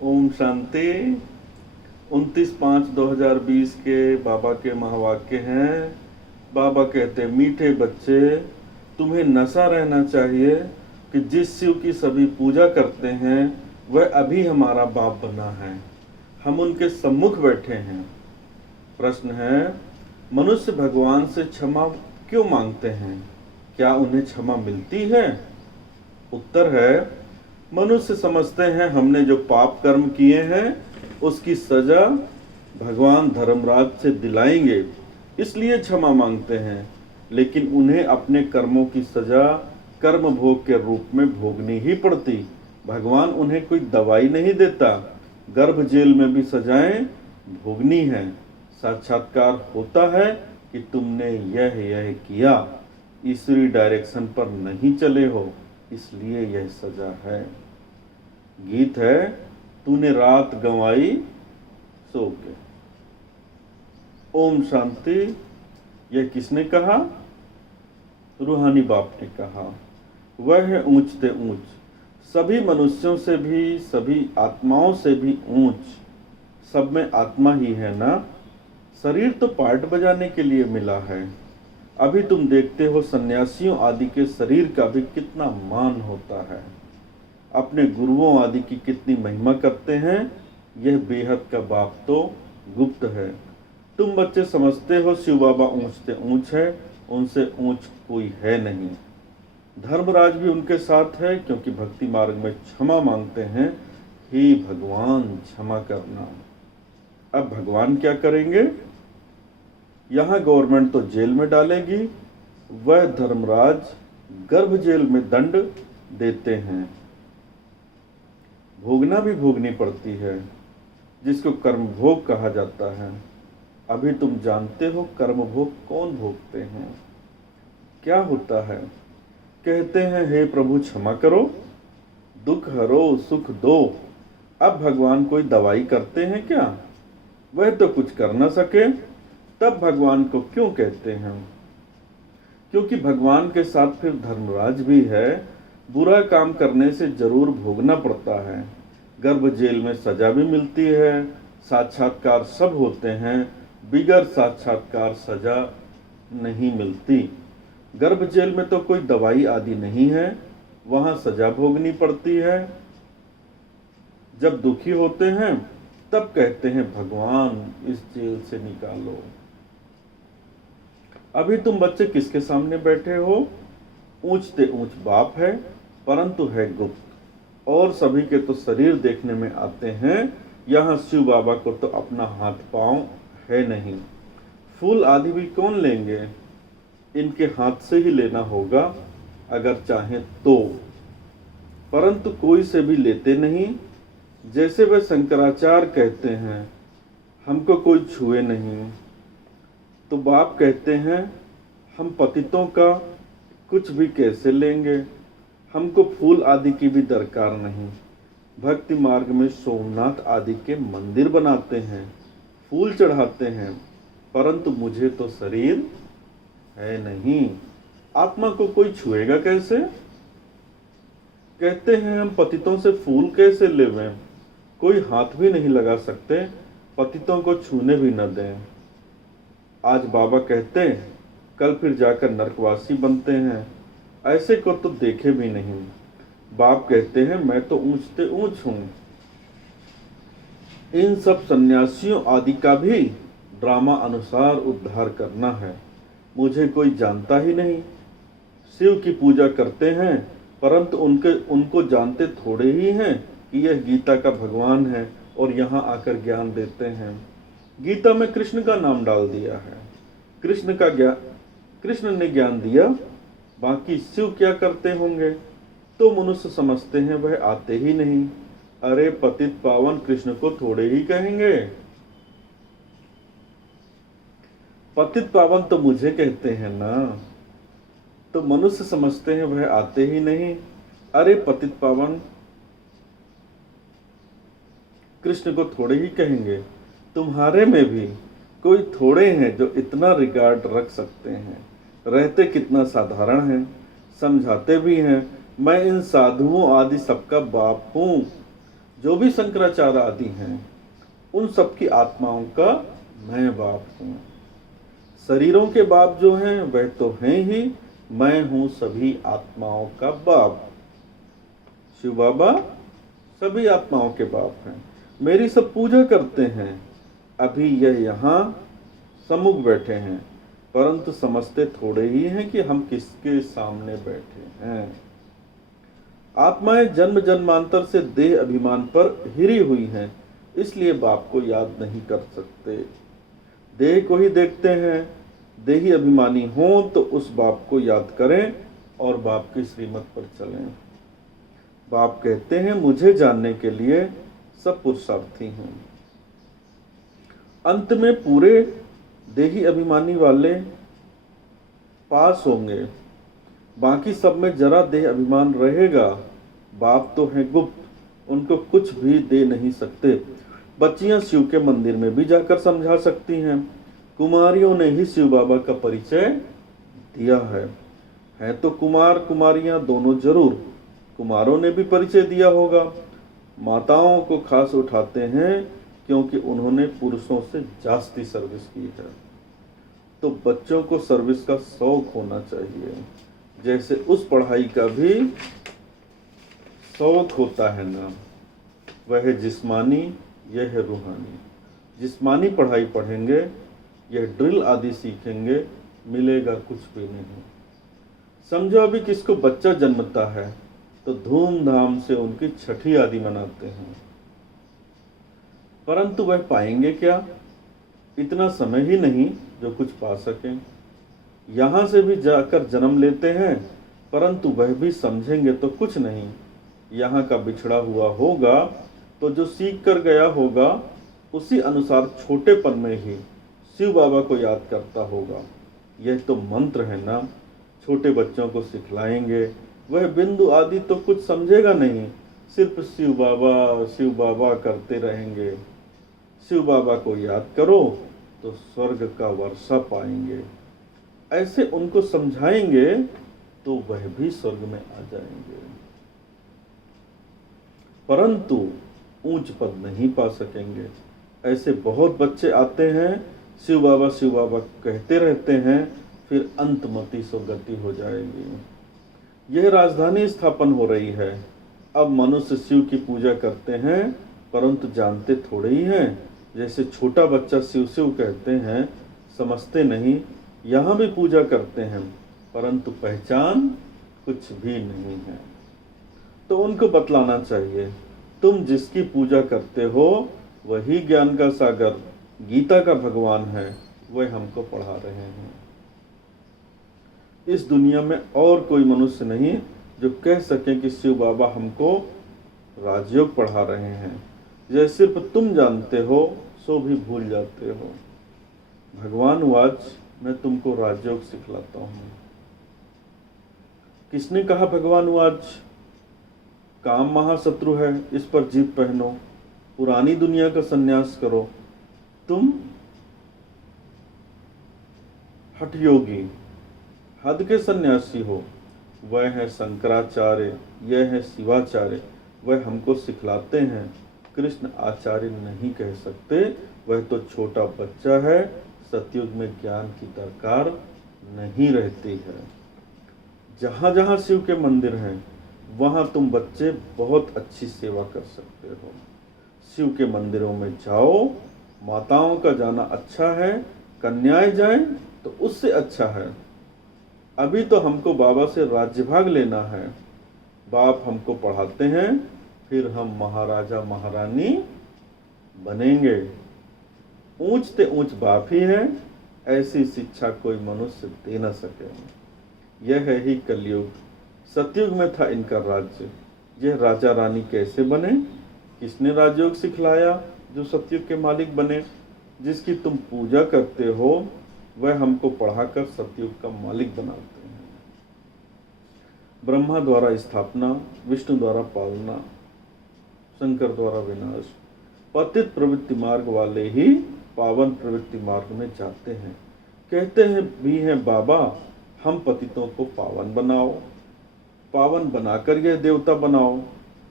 ओम शांति। 29/5/2020 के बाबा के महावाक्य हैं। बाबा कहते हैं, मीठे बच्चे, तुम्हें नशा रहना चाहिए कि जिस शिव की सभी पूजा करते हैं वह अभी हमारा बाप बना है। हम उनके सम्मुख बैठे हैं। प्रश्न है, मनुष्य भगवान से क्षमा क्यों मांगते हैं? क्या उन्हें क्षमा मिलती है? उत्तर है, मनुष्य समझते हैं हमने जो पाप कर्म किए हैं उसकी सजा भगवान धर्मराज से दिलाएंगे, इसलिए क्षमा मांगते हैं। लेकिन उन्हें अपने कर्मों की सजा कर्म भोग के रूप में भोगनी ही पड़ती। भगवान उन्हें कोई दवाई नहीं देता। गर्भ जेल में भी सजाएं भोगनी है। साक्षात्कार होता है कि तुमने यह किया, ईश्वरी डायरेक्शन पर नहीं चले हो, इसलिए यह सजा है। गीत है, तूने रात गंवाई सो के। ओम शांति। यह किसने कहा? रूहानी बाप ने कहा। वह है ऊंचते ऊंच, सभी मनुष्यों से भी, सभी आत्माओं से भी ऊंच। सब में आत्मा ही है ना। शरीर तो पार्ट बजाने के लिए मिला है। अभी तुम देखते हो सन्यासियों आदि के शरीर का भी कितना मान होता है। अपने गुरुओं आदि की कितनी महिमा करते हैं। यह बेहद का बाप तो गुप्त है। तुम बच्चे समझते हो शिव बाबा ऊंचते ऊंच है, उनसे ऊंच कोई है नहीं। धर्मराज भी उनके साथ है, क्योंकि भक्ति मार्ग में क्षमा मांगते हैं, हे भगवान क्षमा करना। अब भगवान क्या करेंगे? यहाँ गवर्नमेंट तो जेल में डालेगी, वह धर्मराज गर्भ जेल में दंड देते हैं। भोगना भी भोगनी पड़ती है, जिसको कर्म भोग कहा जाता है। अभी तुम जानते हो कर्म भोग कौन भोगते हैं? क्या होता है? कहते हैं, हे प्रभु क्षमा करो, दुख हरो, सुख दो। अब भगवान कोई दवाई करते हैं क्या? वह तो कुछ कर ना सके, तब भगवान को क्यों कहते हैं? क्योंकि भगवान के साथ फिर धर्मराज भी है। बुरा काम करने से जरूर भोगना पड़ता है। गर्भ जेल में सजा भी मिलती है। साक्षात्कार सब होते हैं, बिगर साक्षात्कार सजा नहीं मिलती। गर्भ जेल में तो कोई दवाई आदि नहीं है, वहां सजा भोगनी पड़ती है। जब दुखी होते हैं तब कहते हैं, भगवान इस जेल से निकालो। अभी तुम बच्चे किसके सामने बैठे हो? ऊंचते ऊंच बाप है, परंतु है गुप्त। और सभी के तो शरीर देखने में आते हैं। यहाँ शिव बाबा को तो अपना हाथ पांव है नहीं। फूल आदि भी कौन लेंगे? इनके हाथ से ही लेना होगा अगर चाहें तो, परंतु कोई से भी लेते नहीं। जैसे वह शंकराचार्य कहते हैं, हमको कोई छुए नहीं। तो बाप कहते हैं, हम पतितों का कुछ भी कैसे लेंगे? हमको फूल आदि की भी दरकार नहीं। भक्ति मार्ग में सोमनाथ आदि के मंदिर बनाते हैं, फूल चढ़ाते हैं, परंतु मुझे तो शरीर है नहीं। आत्मा को कोई छुएगा कैसे? कहते हैं, हम पतितों से फूल कैसे लेवें? कोई हाथ भी नहीं लगा सकते, पतितों को छूने भी न दें। आज बाबा कहते हैं, कल फिर जाकर नरकवासी बनते हैं। ऐसे को तो देखे भी नहीं। बाप कहते हैं, मैं तो ऊंचते ऊंच हूं। इन सब सन्यासियों आदि का भी ड्रामा अनुसार उद्धार करना है। मुझे कोई जानता ही नहीं। शिव की पूजा करते हैं, परंतु उनको जानते थोड़े ही हैं कि यह गीता का भगवान है और यहाँ आकर ज्ञान देते हैं। गीता में कृष्ण का नाम डाल दिया है। कृष्ण ने ज्ञान दिया, बाकी शिव क्या करते होंगे? तो मनुष्य समझते हैं वह आते ही नहीं। अरे पतित पावन कृष्ण को थोड़े ही कहेंगे। पतित पावन तो मुझे कहते हैं ना। तो मनुष्य समझते हैं वह आते ही नहीं। अरे पतित पावन कृष्ण को थोड़े ही कहेंगे। तुम्हारे में भी कोई थोड़े हैं जो इतना रिगार्ड रख सकते हैं। रहते कितना साधारण हैं, समझाते भी हैं, मैं इन साधुओं आदि सबका बाप हूँ। जो भी शंकराचार्य आदि हैं, उन सबकी आत्माओं का मैं बाप हूँ। शरीरों के बाप जो हैं वह तो हैं ही, मैं हूँ सभी आत्माओं का बाप। शिव बाबा सभी आत्माओं के बाप हैं, मेरी सब पूजा करते हैं। अभी यह यहाँ सम्मुख बैठे हैं, परंतु समझते थोड़े ही हैं कि हम किसके सामने बैठे हैं। आत्माएं जन्म जन्मांतर से देह अभिमान पर हिरी हुई हैं, इसलिए बाप को याद नहीं कर सकते। देह को ही देखते हैं। देही अभिमानी हों तो उस बाप को याद करें और बाप की श्रीमत पर चलें। बाप कहते हैं मुझे जानने के लिए सब पुरुषार्थी हैं। अंत में पूरे देही अभिमानी वाले पास होंगे, बाकी सब में जरा देह अभिमान रहेगा। बाप तो हैं गुप्त, उनको कुछ भी दे नहीं सकते। बच्चियां शिव के मंदिर में भी जाकर समझा सकती हैं। कुमारियों ने ही शिव बाबा का परिचय दिया है तो कुमार कुमारियां दोनों जरूर। कुमारों ने भी परिचय दिया होगा। माताओं को खास उठाते हैं क्योंकि उन्होंने पुरुषों से जास्ती सर्विस की है। तो बच्चों को सर्विस का शौक होना चाहिए, जैसे उस पढ़ाई का भी शौक होता है ना। वह है जिस्मानी, यह है रूहानी। जिस्मानी पढ़ाई पढ़ेंगे, यह ड्रिल आदि सीखेंगे, मिलेगा कुछ भी नहीं। समझो अभी किसको बच्चा जन्मता है तो धूमधाम से उनकी छठी आदि मनाते हैं, परंतु वह पाएंगे क्या? इतना समय ही नहीं जो कुछ पा सकें। यहाँ से भी जाकर जन्म लेते हैं, परंतु वह भी समझेंगे तो कुछ नहीं। यहाँ का बिछड़ा हुआ होगा तो जो सीख कर गया होगा उसी अनुसार छोटेपन में ही शिव बाबा को याद करता होगा। यह तो मंत्र है ना, छोटे बच्चों को सिखलाएंगे। वह बिंदु आदि तो कुछ समझेगा नहीं, सिर्फ शिव बाबा करते रहेंगे। शिव बाबा को याद करो तो स्वर्ग का वर्षा पाएंगे। ऐसे उनको समझाएंगे तो वह भी स्वर्ग में आ जाएंगे, परंतु ऊंच पद नहीं पा सकेंगे। ऐसे बहुत बच्चे आते हैं, शिव बाबा कहते रहते हैं, फिर अंतमति सो गति हो जाएगी। यह राजधानी स्थापन हो रही है। अब मनुष्य शिव की पूजा करते हैं, परंतु जानते थोड़े ही हैं। जैसे छोटा बच्चा शिव शिव कहते हैं, समझते नहीं। यहाँ भी पूजा करते हैं, परंतु पहचान कुछ भी नहीं है। तो उनको बतलाना चाहिए, तुम जिसकी पूजा करते हो वही ज्ञान का सागर, गीता का भगवान है, वह हमको पढ़ा रहे हैं। इस दुनिया में और कोई मनुष्य नहीं जो कह सके कि शिव बाबा हमको राजयोग पढ़ा रहे हैं। यह सिर्फ तुम जानते हो, सो भी भूल जाते हो। भगवान वाच, मैं तुमको राजयोग सिखलाता हूँ। किसने कहा भगवान वाच? काम महाशत्रु है, इस पर जीप पहनो, पुरानी दुनिया का सन्यास करो। तुम हठ योगी, हद के सन्यासी हो। वह है शंकराचार्य, यह है शिवाचार्य, वह हमको सिखलाते हैं। कृष्ण आचार्य नहीं कह सकते, वह तो छोटा बच्चा है। सतयुग में ज्ञान की दरकार नहीं रहती है। जहाँ जहाँ शिव के मंदिर हैं, वहाँ तुम बच्चे बहुत अच्छी सेवा कर सकते हो। शिव के मंदिरों में जाओ, माताओं का जाना अच्छा है, कन्याएं जाएं तो उससे अच्छा है। अभी तो हमको बाबा से राज्यभाग लेना है। बाप हमको पढ़ाते हैं, फिर हम महाराजा महारानी बनेंगे। ऊंच ते ऊंच बाप ही है, ऐसी शिक्षा कोई मनुष्य दे न सके। यह है ही कलयुग। सतयुग में था इनका राज्य। यह राजा रानी कैसे बने? किसने राजयोग सिखलाया जो सतयुग के मालिक बने? जिसकी तुम पूजा करते हो वह हमको पढ़ाकर सतयुग का मालिक बनाते हैं। ब्रह्मा द्वारा स्थापना, विष्णु द्वारा पालना, शंकर द्वारा विनाश। पतित प्रवृत्ति मार्ग वाले ही पावन प्रवृत्ति मार्ग में जाते हैं। कहते हैं भी हैं बाबा, हम पतितों को पावन बनाओ, पावन बनाकर यह देवता बनाओ।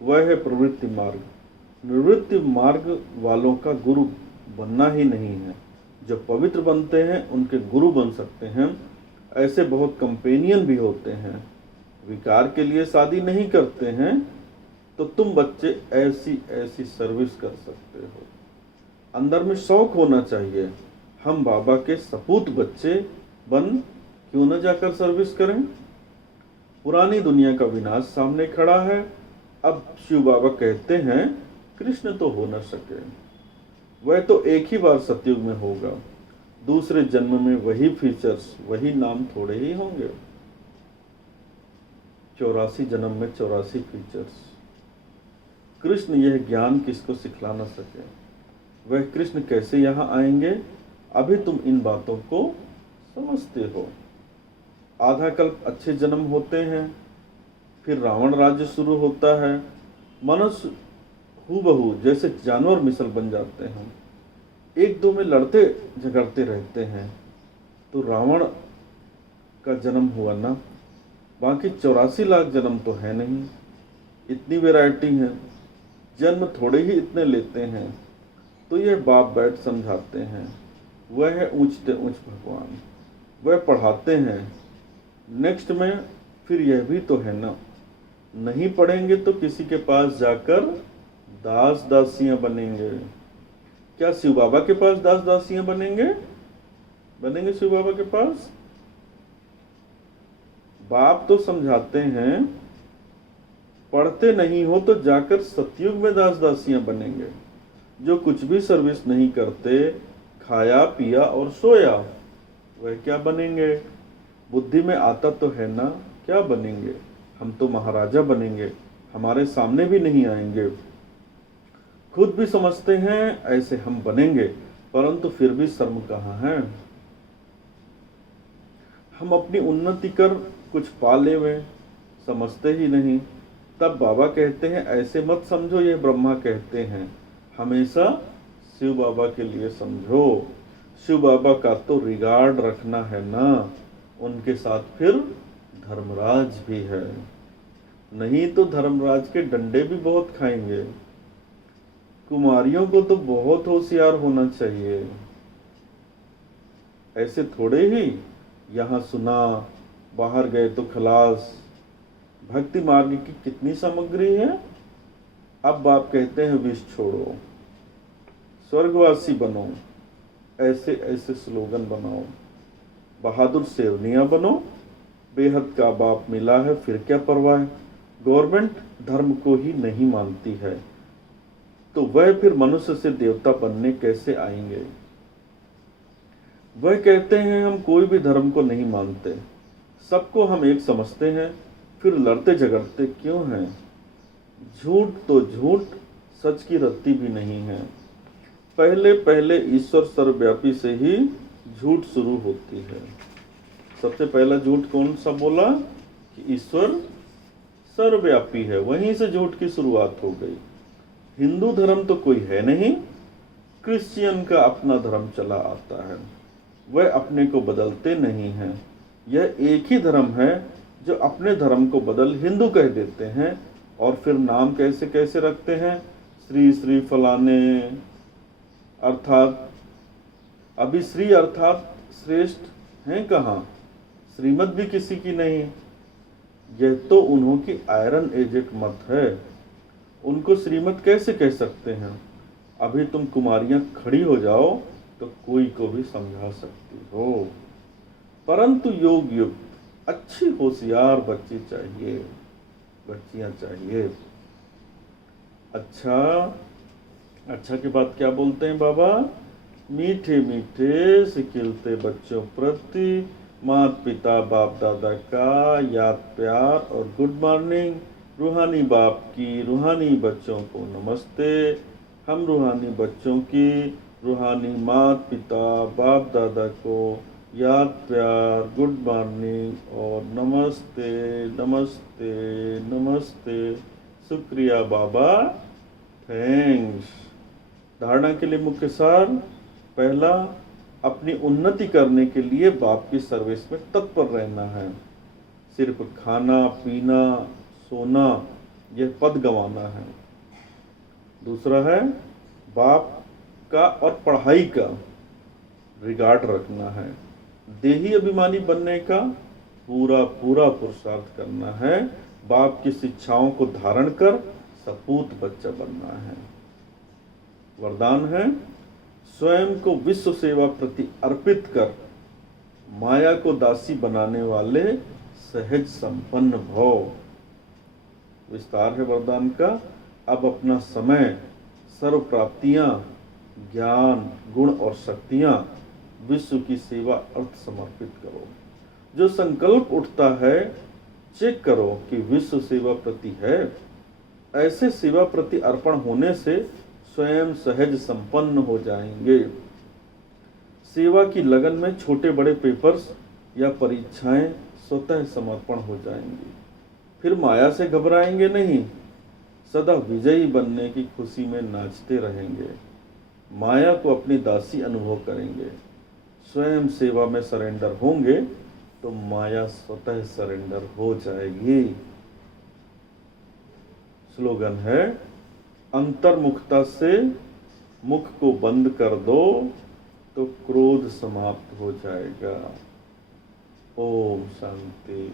वह है प्रवृत्ति मार्ग। निवृत्ति मार्ग वालों का गुरु बनना ही नहीं है। जो पवित्र बनते हैं उनके गुरु बन सकते हैं। ऐसे बहुत कंपेनियन भी होते हैं। विकार के लिए शादी नहीं करते हैं तो तुम बच्चे ऐसी ऐसी सर्विस कर सकते हो। अंदर में शौक होना चाहिए। हम बाबा के सपूत बच्चे बन क्यों न जाकर सर्विस करें। पुरानी दुनिया का विनाश सामने खड़ा है। अब शिव बाबा कहते हैं कृष्ण तो हो न सके, वह तो एक ही बार सतयुग में होगा। दूसरे जन्म में वही फीचर्स, वही नाम थोड़े ही होंगे। 84 जन्म में 84 फीचर्स। कृष्ण यह ज्ञान किसको सिखला न सके, वह कृष्ण कैसे यहाँ आएंगे। अभी तुम इन बातों को समझते हो। आधा कल्प अच्छे जन्म होते हैं, फिर रावण राज्य शुरू होता है। मनुष्य हूबहू जैसे जानवर मिसल बन जाते हैं, एक दो में लड़ते झगड़ते रहते हैं। तो रावण का जन्म हुआ ना, बाकी 84 लाख जन्म तो है नहीं। इतनी वैरायटी है, जन्म थोड़े ही इतने लेते हैं। तो यह बाप बैठ समझाते हैं, वह है ऊंचते ऊंच भगवान, वह पढ़ाते हैं। नेक्स्ट में फिर यह भी तो है ना, नहीं पढ़ेंगे तो किसी के पास जाकर दास दासियां बनेंगे। क्या शिव बाबा के पास दास दासियां बनेंगे? बनेंगे शिव बाबा के पास? बाप तो समझाते हैं, पढ़ते नहीं हो तो जाकर सतयुग में दास दासियां बनेंगे। जो कुछ भी सर्विस नहीं करते, खाया पिया और सोया, वह क्या बनेंगे? बुद्धि में आता तो है ना, क्या बनेंगे? हम तो महाराजा बनेंगे, हमारे सामने भी नहीं आएंगे। खुद भी समझते हैं ऐसे हम बनेंगे, परंतु फिर भी शर्म कहाँ है। हम अपनी उन्नति कर कुछ पा ले, वे समझते ही नहीं। तब बाबा कहते हैं ऐसे मत समझो, ये ब्रह्मा कहते हैं, हमेशा शिव बाबा के लिए समझो। शिव बाबा का तो रिगार्ड रखना है ना, उनके साथ फिर धर्मराज भी है, नहीं तो धर्मराज के डंडे भी बहुत खाएंगे। कुमारियों को तो बहुत होशियार होना चाहिए। ऐसे थोड़े ही यहाँ सुना, बाहर गए तो खलास। भक्ति मार्ग की कितनी सामग्री है। अब बाप कहते हैं विष छोड़ो, स्वर्गवासी बनो, ऐसे ऐसे स्लोगन बनाओ, बहादुर शेरनिया बनो। बेहद का बाप मिला है, फिर क्या परवाह। गवर्नमेंट धर्म को ही नहीं मानती है तो वह फिर मनुष्य से देवता बनने कैसे आएंगे। वह कहते हैं हम कोई भी धर्म को नहीं मानते, सबको हम एक समझते हैं, फिर लड़ते झगड़ते क्यों हैं। झूठ तो झूठ, सच की रत्ती भी नहीं है। पहले पहले ईश्वर सर्वव्यापी से ही झूठ शुरू होती है। सबसे पहला झूठ कौन सा बोला कि ईश्वर सर्वव्यापी है, वहीं से झूठ की शुरुआत हो गई। हिंदू धर्म तो कोई है नहीं, क्रिश्चियन का अपना धर्म चला आता है, वह अपने को बदलते नहीं हैं। यह एक ही धर्म है जो अपने धर्म को बदल हिंदू कह देते हैं और फिर नाम कैसे कैसे रखते हैं, श्री श्री फलाने, अर्थात अभी श्री अर्थात श्रेष्ठ हैं कहाँ, श्रीमत भी किसी की नहीं। यह तो उन्हों की आयरन एजेड मत है, उनको श्रीमत कैसे कह सकते हैं। अभी तुम कुमारियां खड़ी हो जाओ तो कोई को भी समझा सकती हो, परंतु योग युक्त अच्छी होशियार बच्ची चाहिए, बच्चियां चाहिए। अच्छा के बाद क्या बोलते हैं बाबा, मीठे मीठे सिखिलते बच्चों प्रति माता पिता बाप दादा का याद प्यार और गुड मॉर्निंग। रूहानी बाप की रूहानी बच्चों को नमस्ते। हम रूहानी बच्चों की रूहानी माता पिता बाप दादा को याद प्यार गुड मॉर्निंग और नमस्ते नमस्ते नमस्ते। शुक्रिया बाबा, थैंक्स। धारणा के लिए मुख्य सार, पहला, अपनी उन्नति करने के लिए बाप की सर्विस में तत्पर रहना है। सिर्फ खाना पीना सोना यह पद गंवाना है। दूसरा है बाप का और पढ़ाई का रिगार्ड रखना है। देही अभिमानी बनने का पूरा पूरा पुरुषार्थ करना है। बाप की शिक्षाओं को धारण कर सपूत बच्चा बनना है। वरदान है स्वयं को विश्व सेवा प्रति अर्पित कर माया को दासी बनाने वाले सहज संपन्न भव। विस्तार है वरदान का। अब अपना समय, सर्व प्राप्तियां, ज्ञान, गुण और शक्तियां विश्व की सेवा अर्थ समर्पित करो। जो संकल्प उठता है चेक करो कि विश्व सेवा प्रति है। ऐसे सेवा प्रति अर्पण होने से स्वयं सहज संपन्न हो जाएंगे। सेवा की लगन में छोटे बड़े पेपर्स या परीक्षाएं स्वतः समर्पण हो जाएंगी। फिर माया से घबराएंगे नहीं, सदा विजयी बनने की खुशी में नाचते रहेंगे। माया को अपनी दासी अनुभव करेंगे। स्वयं सेवा में सरेंडर होंगे तो माया स्वतः सरेंडर हो जाएगी। स्लोगन है अंतर्मुखता से मुख को बंद कर दो तो क्रोध समाप्त हो जाएगा। ओम शांति।